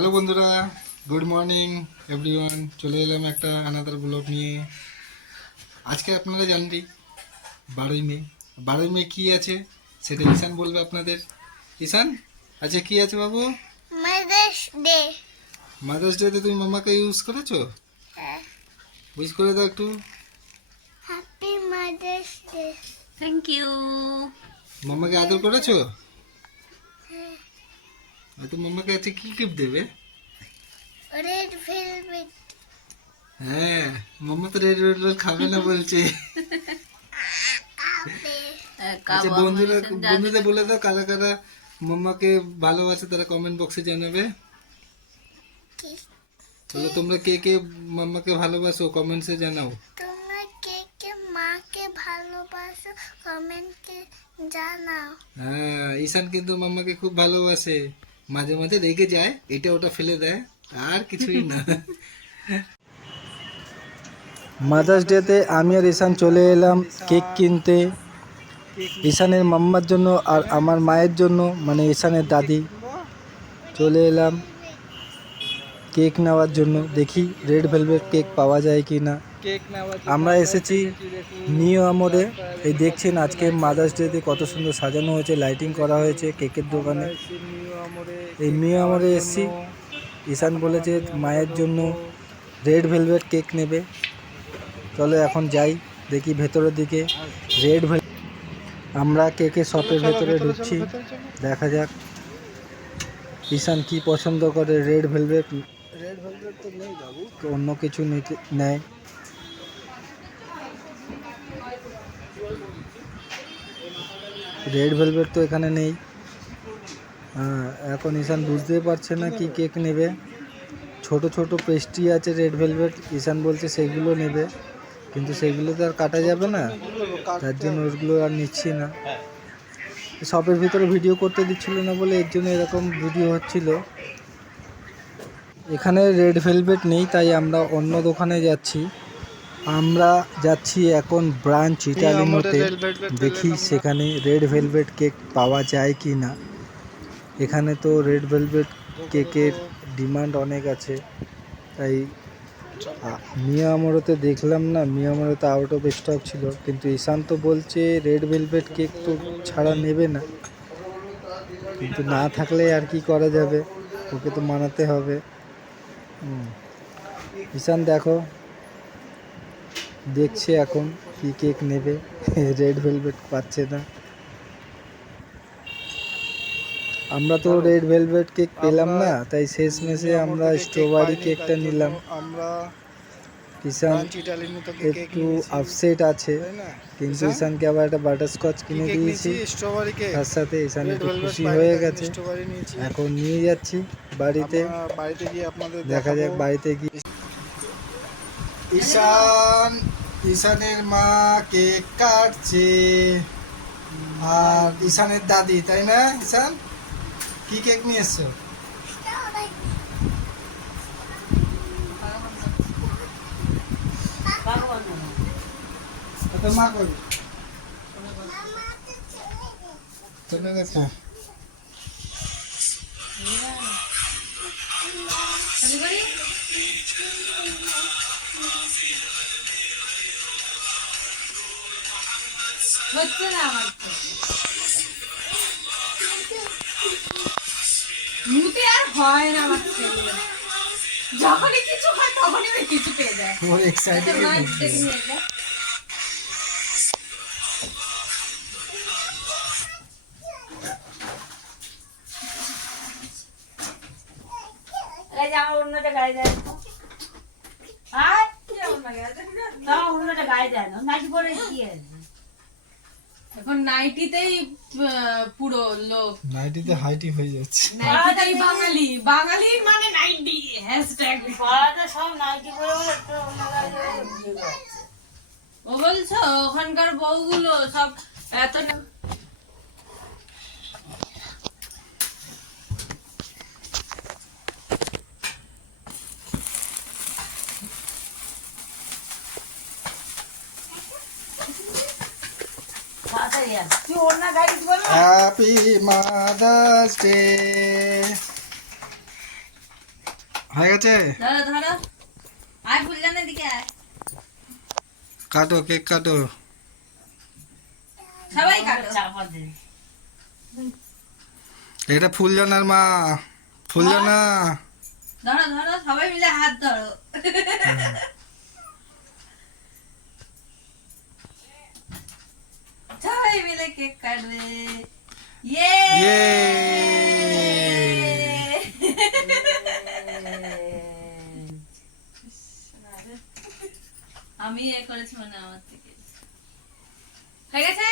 Hello বন্ধুরা good morning everyone চলে এলাম একটা আনাদার ব্লগ নিয়ে। আজকে আপনারা জানবি বারোই মে। বারোই মে কী আছে? সেটা ঈশান বলবে আপনাদের। ঈশান আচ্ছা কী আছে বাবু? মাদার্স ডে মাদার্স ডেতে তুমি মামাকে ইউজ করেছ? ইউজ করে দাও একটু। Happy mother's day thank you মামাকে আদর করেছ? তো মামাকে আছে কী গিফট দেবে? রেড ভেলভেট হ্যাঁ মাম্মা তো রেড রেড রেড খাবে না বলছে। আচ্ছা বন্ধুরা বন্ধুদের বলে দাও কারা কারা মাম্মাকে ভালোবাসে তারা কমেন্ট বক্সে জানাবে। বলো তোমরা কে কে মাম্মাকে ভালোবাসো কমেন্টসে জানাও। তোমরা কে কে মাকে ভালোবাসো কমেন্টে জানাও। হ্যাঁ ঈশান কিন্তু মাম্মাকে খুব ভালোবাসে। মাঝে মাঝে রেগে যায়, এটা ওটা ফেলে দেয়, আর কিছুই না। মাদার্স ডেতে আমি আর ঈশান চলে এলাম কেক কিনতে। ঈশানের মাম্মার জন্য আর আমার মায়ের জন্য মানে ঈশানের দাদি। চলে এলাম কেক নেওয়ার জন্য। দেখি রেড ভেলভেট কেক পাওয়া যায় কি না আমরা এসেছি নিউ আমরে এই দেখছেন আজকে মাদার্স ডেতে কত সুন্দর সাজানো হয়েছে, লাইটিং করা হয়েছে, কেকের দোকানে। এই নিউ আমরে এসেছি। ঈশান বলেছে মায়ের জন্য রেড ভেলভেট কেক নেবে। চলো এখন যাই দেখি ভেতরের দিকে রেড ভেল আমরা কেকের শপের ভেতরে ঢুকছি। দেখা যাক ঈশান কি পছন্দ করে রেড ভেলভেট রেড ভেলভেট তো নেই বাবু। অন্য কিছু নিতে নেয়। রেড ভেলভেট তো এখানে নেই। হ্যাঁ এখন ঈশান বুঝতেই পারছে না কি কেক নেবে। ছোট ছোট পেস্ট্রি আছে রেড ভেলভেট ঈশান বলছে সেগুলো নেবে। কিন্তু সেগুলো তো আর কাটা যাবে না। তার জন্য ওগুলো আর নিচ্ছি না। শপের ভিতরে ভিডিও করতে দিচ্ছিল না বলে এর জন্য এরকম ভিডিও হচ্ছিল। এখানে রেড ভেলভেট নেই তাই আমরা অন্য দোকানে যাচ্ছি। আমরা যাচ্ছি এখন ব্রাঞ্চ ইটালিনোতে দেখি সেখানে রেড ভেলভেট কেক পাওয়া যায় কি না এখানে তো রেড ভেলভেট কেকের ডিমান্ড অনেক আছে। তাই মিয়ামরতে দেখলাম না মিয়ামরতে আউট অফ স্টক ছিল। কিন্তু ঈশান তো বলছে, রেড ভেলভেট কেক তো ছাড়া নেবে না। কিন্তু না থাকলে আর কি করা যাবে? ওকে তো মানাতে হবে। ঈশান দেখো, দেখছে এখন কি কেক নেবে। রেড ভেলভেট পাচ্ছে না। আমরা তো রেড ভেলভেট কেক পেলাম না তাই শেষ মেশে আমরা স্ট্রবেরি কেকটা নিলাম। আমরা কেক একটু আপসেট আছে কিন্তু ঈশানকে আবার একটা বাটারস্কচ কিনে দিয়েছি। তার সাথে ঈশান একটু খুশি হয়ে গেছে। এখন নিয়ে যাচ্ছি বাড়িতে। বাড়িতে গিয়ে আপনাদের দেখা যাক বাড়িতে গিয়ে। ঈশান ঈশানের মা কেক কাটছে। আর ঈশানের দাদি তাই না ঈশান? কি কেক নিয়ে এসছো মা কই চলে গেছে না আমার হয় না আমার ছেলে। যখনই কিছু হয় তখনই ওই কিছু পেয়ে যায় এক্সাইটেড আমার অন্যটা গায়ে দেয়? না, অন্যটা গায়ে দেয় না। নাইটি পরে কি আছে? এখন নাইটিতেই পুরো লোক। নাইটিতে হাইটি হয়ে যাচ্ছে। নাইটিতেই বাঙালি। বাঙালি মানে নাইটি হ্যাশট্যাগ পাড়াতে সব নাইটি পরে। ও বলছো ওখানকার বউগুলো সব এত না- তাড়াতাড়ি আয়। তুই অন্য গায়ে কিছু বলবি? হ্যাপি মাদার্স ডে হয়ে গেছে? কাটো কেক কাটো। এটা ফুলজানার মা ফুলজানা ধরো ধরো সবাই মিলে হাত ধরো। সবাই কেক কাটবে ইয়ে ইয়ে আমি এ করেছি মানে আমার থেকে। হয়ে গেছে?